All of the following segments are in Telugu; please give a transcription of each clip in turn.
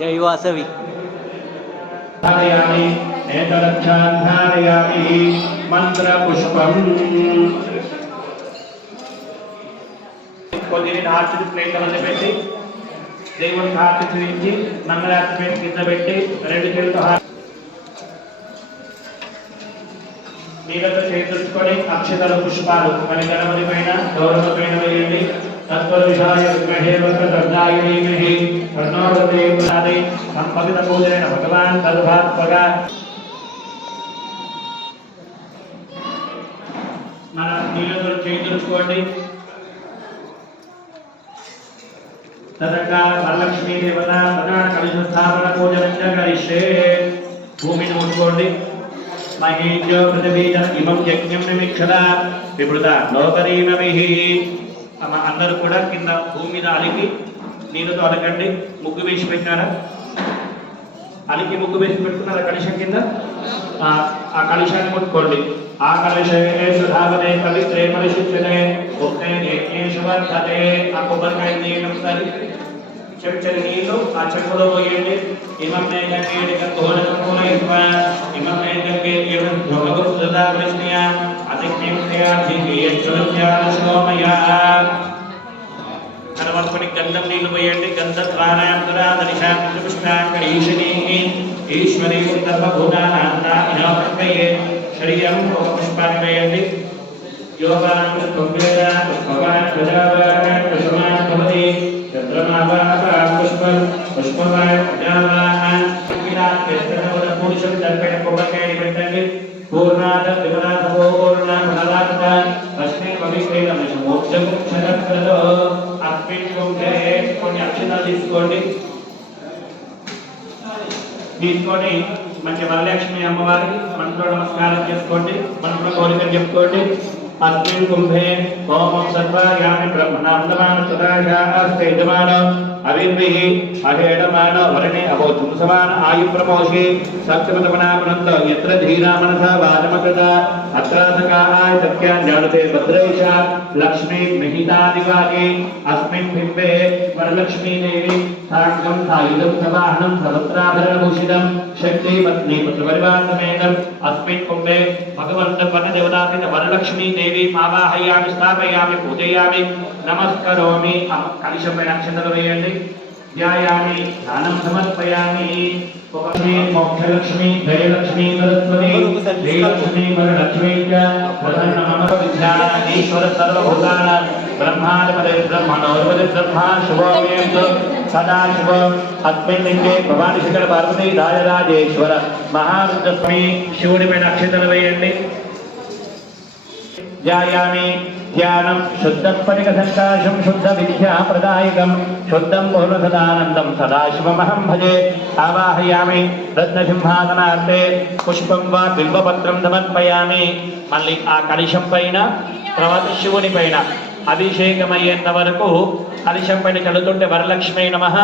जय वासवी धारयामि नेत्ररक्षान् धारयामि मंत्रपुष्पम् कोदिनी हाथ प्लेट में పెట్టి దేవుని హారతి చూపించి మంగళార్పణ కింద పెట్టి రెండు చేతులతో నీళ్ళతో చేతులుకొని అక్షతల పుష్పాలు మన గణపతి పైన గౌరవ పైన వేయండి తత్వవిషాయ విగ్రహే వక్రతుండాయ ధీమహి తన్నో ప్రచోదయాత్ సంపవిత పూజన భగవాన్ సర్వాత్మక మన నీళ్ళతో చేతులుకోండి तदका वरलक्ष्मी देवता प्रधान कलश स्थापन पूजन करिष्ये भूमि मुट्कोंडि महेन्द्र पृथ्वीजन इमं यज्ञं निमिक्षदा विभृता लोकरीमभिः అందరూ కూడా కింద భూమి మీద అలికి నీళ్ళతో అలకండి ముగ్గు వేసి పెట్టారా అలికి ముగ్గు వేసి పెట్టుకున్నారా కలశం కింద ఆ కలశాన్ని ముట్టుకోండి ఆ కలశే సుధావనే పవిత్రే పరిశుద్ధనే ఉక్తే యజ్ఞేషు వర్ధతే ఆ కొబ్బరికాయ నీళ్ళు చెంచరి నీళ్ళు ఆ చెంబులో పోయండి ఇమం నైవేద్యం గంధోదకం పూరయిత్వా ఇమం నైవేద్యం భగవద్గీతా కృష్ణయ అతిక్నిమ్యా ధీయచ్చలత్యా శోమయా కనవర్పణి గంధం నీళ్ళు పోయండి గంధ ప్రాణాంతరా దనిషా పుష్పాంకరీషిని ఈశ్వరీ సర్వభూతానాంతాయే శరీరం ఒక పుష్పాన్ని వేయండి యోగానం పుష్పవేద పుష్పవాన్ ప్రజావాన్ పుష్పవాన్ భవతి చంద్రమావాన్ పుష్పం పుష్పవాన్ ప్రజావాన్ విరాట్ కేంద్రవద పురుషం దర్పణ కొబ్బరికాయ పెట్టండి పూర్ణాద విమలాద పూర్ణ ఫలాద అస్మిన్ పవిత్రేణ మోక్షం క్షణకృతో అస్మిన్ కుంభే కొన్ని అక్షరాలు తీసుకోండి తీసుకొని మంచి వరలక్ష్మి అమ్మవారికి మనసులో నమస్కారం చేసుకోండి మనసులో కోరికలు చెప్పుకోండి अस्मिन् कुंभे ओम सर्वायामि ब्रह्मणान्दमान सदाशास्ते यजमान अविर्भिः अहेडमान वर्णे अभूतं समान आयु प्रमोषे सत्यमतमनामनन्द यत्र धीरा मनसा वाजमकृता अत्रासकाय सत्यान् जानते भद्रेशा लक्ष्मी महितादिवागे अस्मिन् बिम्बे वरलक्ष्मी देवी साङ्गं सायुधं सवाहनं सर्वत्राभरणभूषितं शक्ति पत्नी पुत्रपरिवार समेतं अस्मिन् कुंभे भगवन्त वनदेवतापित वरलक्ष्मी देवी आवाहयामि स्थापयामि पूजयामि नमस्करोमि कलशपैन अक्षतलु वेयंడి ध्यायामि दानं समर्पयामि ओकलक्ष्मी मोक्षलक्ष्मी जयलक्ष्मी सरस्वती श्रीलक्ष्मी वरलक्ष्मी च प्रसन्नमम विद्याधीश्वर सर्वभूतानां ब्रह्मादिपदे ब्रह्मणोर्पदे ब्रह्मा शुभोमेन्तु सदा शुभ अस्मिन् लिंगे भवानी शिखर पार्वती राजराजेश्वर महारुद्रस्वामी शिवुनिपैన अक्षतलु వేయండి ध्यायामि ध्यानं शुद्धस्फटिकसङ्काशं शुद्धविद्याप्रदायकं शुद्धं पूर्णसदानन्दं सदाशिवमहं भजे आवाहयामि रत्नसिंहासनार्थे पुष्पं वा बिल्वपत्रं समर्पयामि मल्लि आ कलशं पैन తర్వాత శివుని పైన అభిషేకమయ్యేంత వరకు కలశం పైన చల్లుతుంటే వరలక్ష్మీ నమః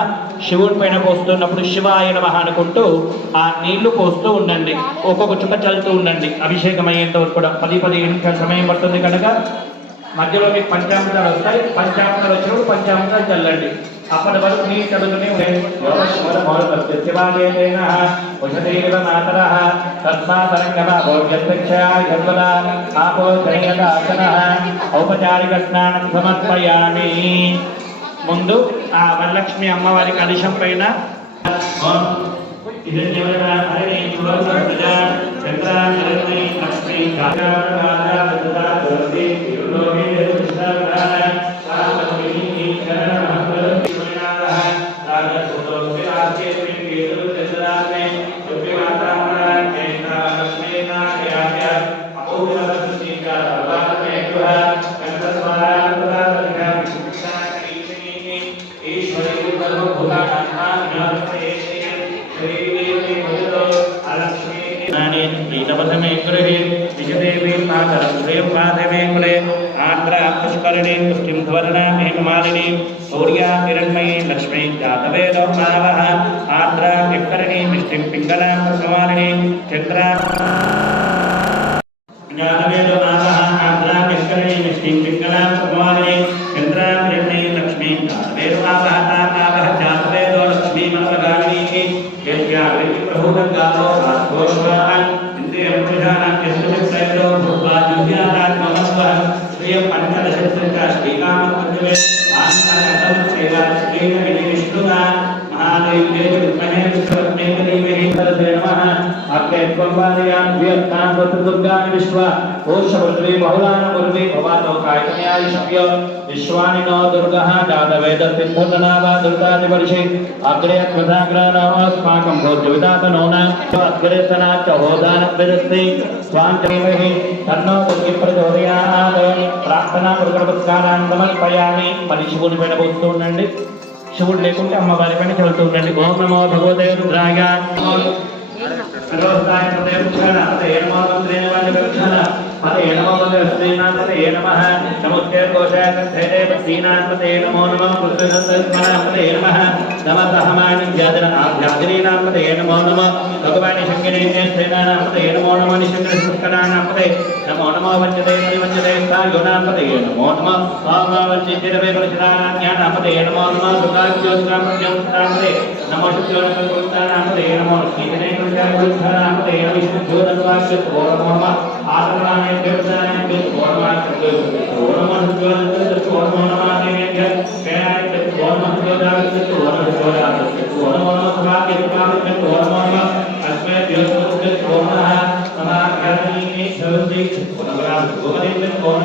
శివుని పైన పోస్తున్నప్పుడు శివాయ నమః అనుకుంటూ ఆ నీళ్లు పోస్తూ ఉండండి ఒక్కొక్క చుక్క చల్లుతూ ఉండండి అభిషేకం అయ్యేంత వరకు కూడా 10-15 నిమిషాల సమయం పడుతుంది కనుక మధ్యలో మీకు పంచామృతాలు వస్తాయి పంచామృతాలు వచ్చినప్పుడు పంచామృతాలు చల్లండి అప్పటి వరకు నీ చదువుతూనే ఔపచారిక స్నానం సమర్పయామి ముందు ఆ వరలక్ష్మి అమ్మవారి కలశం పైన पुष्करणी पुष्टिं धवर्णा हेममालिनी शौर्या हिरण्मयी लक्ष्मी जातवेदो मानवः आर्द्रा विकरणी मिष्टिं पिङ्गलां प्रमालिनी चन्द्रा जातवेदो मानवः आर्द्रा विकरणी मिष्टिं पिङ्गलां प्रमालिनी चन्द्रा हिरण्मयी लक्ष्मी जातवेदो मानवः जातवेदो लक्ष्मी मनोगामिनी विश्वानि नो दुर्गः जातवेदसिद्धनावा दुर्गादिवर्षे अग्रे कृताग्रानास्माकं भोज्यविदातनोना अग्रे सनाच्च होदानवेदस्ति स्वाञ्चमेहि तन्नो दुर्गिप्रचोदयात् प्रार्थना पुरस्कारान् समर्पयामि मनिशिवुनि पైన పోస్తూ ఉండండి శివుడు లేకుంటే అమ్మవారి పైన చదువుతూ ఉండండి ఓం నమో భగవతే రుద్రాయ सर्वस्ताय प्रदेवक्षण अतः नमो मंत्रेण वाजपक्षण अतः नमो मंत्रेणापते नमः नमोस्ते कोशाय कंठे पत्नीनापते नमो नमः पुत्रसंस्मरणपते नमः नमः सहमान व्याजन आभ्याजनीनापते नमो नमः भगवान् शंकरेण सेनानापते नमो नमः निशंकर संस्करानापते नमो नमः वंचते वंचते सायोनापते नमो नमः वामवंचिते परशुराज्ञानापते नमो नमः दुर्गाज्योतिरापते नमो शुक्लोत्तानापते नमो कीर्तने नामते विष्णुज्योतिर्वाक्य ओम आत्माने देवताने ओम ओम ओम नमाने केनाय ओम ज्योतिर्वाक्य ओम ज्योतिर्वाक्य ओम स्वाक्य स्वाक्य ओम अस्मै ज्योतिर्वाक्य ओम नमः करणी सर्वि ओम गोविंद ओम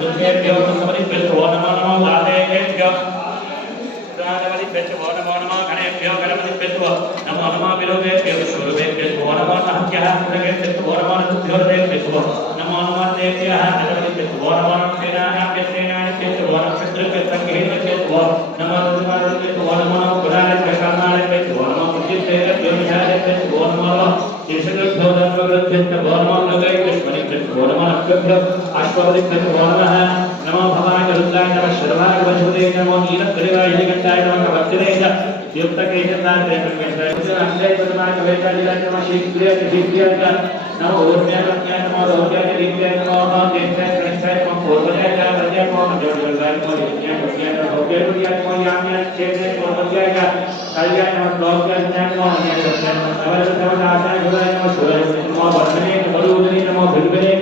दुर्गे ज्योतिर्वाक्य ओम नमः गाते ज्योतिर्वाक्य बेच ओम नमः गणेभ्यो गणपतिभ्यो नमो नमः विलोकेभ्यो विश्वरूपेभ्यो नमो नमः हत्यः पुरगेभ्यो नमो नमः सुध्योरेभ्यो नमो नमः देव्याः जगदीभ्यो नमो नमः सेनानाभ्यो सेनानिभ्यो नमो नमः शत्रुभ्यो संघेभ्यो नमो नमः नमो पुराणेभ्यो कर्माणेभ्यो नमो बुद्धिभ्यो विचारेभ्यो नमो नमः ईश्वरेभ्यो धर्मग्रन्थेभ्यो नमो लोकैकश्वरेभ्यो नमो नमः अश्वपतिभ्यो नमः नमो भवाय रुद्राय नमः शर्वाय वसुदेवाय नमो नीलकण्ठाय नीलकण्ठाय नमः भक्तिरेय युक्त केशदान केशदान अंजय पद्माय वेदालिलाय नमः शीघ्राय शीघ्राय नमो ओर्म्याय नमो रोग्याय रीत्याय नमो देशाय गणेशाय नमो पूर्वजाय राजाय नमो जोड़गाय नमो यज्ञाय भक्त्याय नमो भोग्याय नमो याम्याय क्षेत्रे पूर्वजाय कल्याय नमो लोक्याय नमो अन्याय नमो सवल सवदासाय गुराय नमो सुराय नमो वर्धने बलुदने नमो बिलबले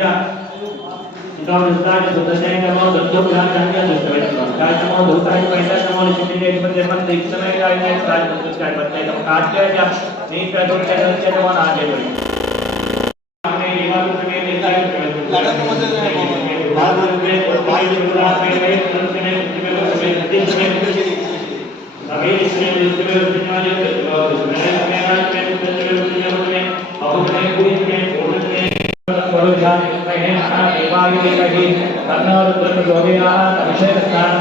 नमस्कार सुदर्शनाय नमो दत्तोपदाय दुष्टवे नमस्कार नमो दूताय पैसा नमो निशिते पद्यमन दीक्षणाय गायने प्राय पुस्तकाय पत्ते नमो काट्याय नीत दुर्जय दुर्जय नमो नाजे वरी हमने युवा तुम्हें देखाय लड़क मत बाद में वायु गुरा में संतने में देश में अभी इसमें युद्ध में दुनिया में अपने पूरी में पूर्ण में परोजान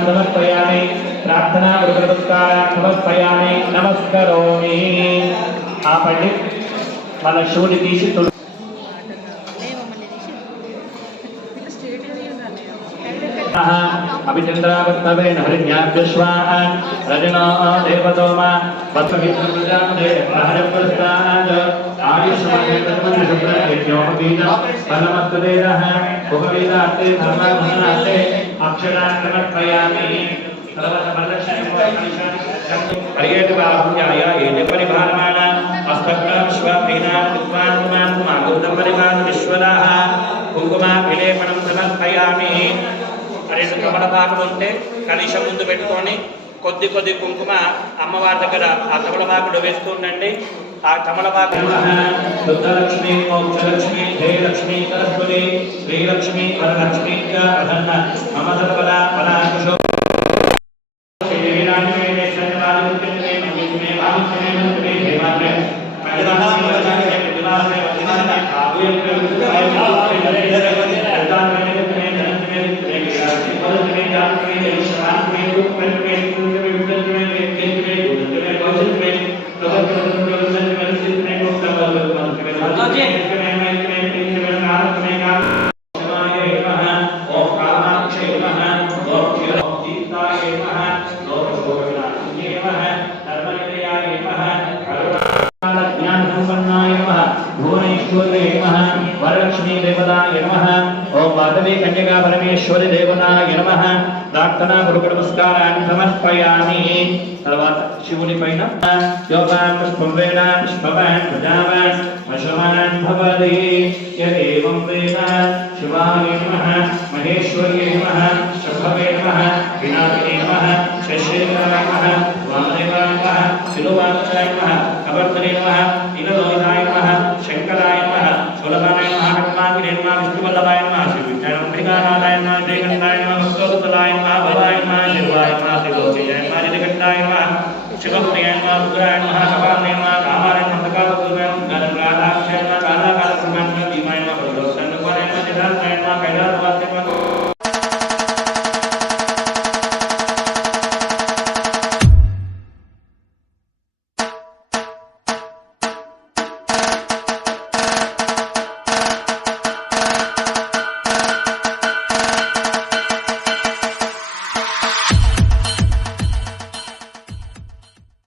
समर्पयामि प्रार्थना समर्पयामि नमस्करोमि आपंడి మన శివుని తీసి अभिचंद्रावत्तवेन हरिण्याभ्यश्वान् रजनो देवतोमा पद्मविद्रुजामदे प्रहरप्रस्ताद आयुष्मन्यतमन्यशुभ्रज्ञोपवीत फलमस्तदेदः उपवीदार्थे धर्मभुनार्थे अक्षरान् समर्पयामि हरियेतबाहुन्याय एते परिभारमान अस्तक्रम श्वपीनां विद्वान् कुमागुदं परिभार विश्वदाः कुङ्कुमा विलेपनं समर्पयामि రెండు తమలపాకులు ఉంటే కనీసం ముందు పెట్టుకొని కొద్ది కొద్ది కుంకుమ అమ్మవారి దగ్గర ఆ తమలపాకులు వేస్తూ ఉండండి. ఆ తమలపాకు శుద్ధలక్ష్మి మోక్షలక్ష్మి జయలక్ష్మి సరస్వతి శ్రీలక్ష్మి వరలక్ష్మి ప్రసన్న మమ సర్వదా పరాకుశో कन्या परमेश्वरी देवनाय नमः प्रार्थना गुरु नमस्कारान् समर्पयामि तर्वात शिवुनि पैन योगान् पुष्पवेदान् पुष्पवान् प्रजावान् वशवान् भवति यदेवं वेद शिवाय नमः महेश्वर्यै नमः शम्भवे नमः नमः विनायकाय नमः शशिकाय नमः वामदेवाय नमः शिरोवाचाय नमः कवर्धने नमः नीललोहिताय नमः शंकराय नमः शूलपाणाय नमः खड्गमार्गिने नमः विष्णुवल्लभाय नमः श्रीविष्णुनाथाय नमः श्रीकंठाय नमः भक्तवत्सलाय नमः भवाय नमः शिवाय नमः त्रिलोचनाय नमः नीलकंठाय नमः शिवप्रियाय नमः रुद्राय नमः कपालाय नमः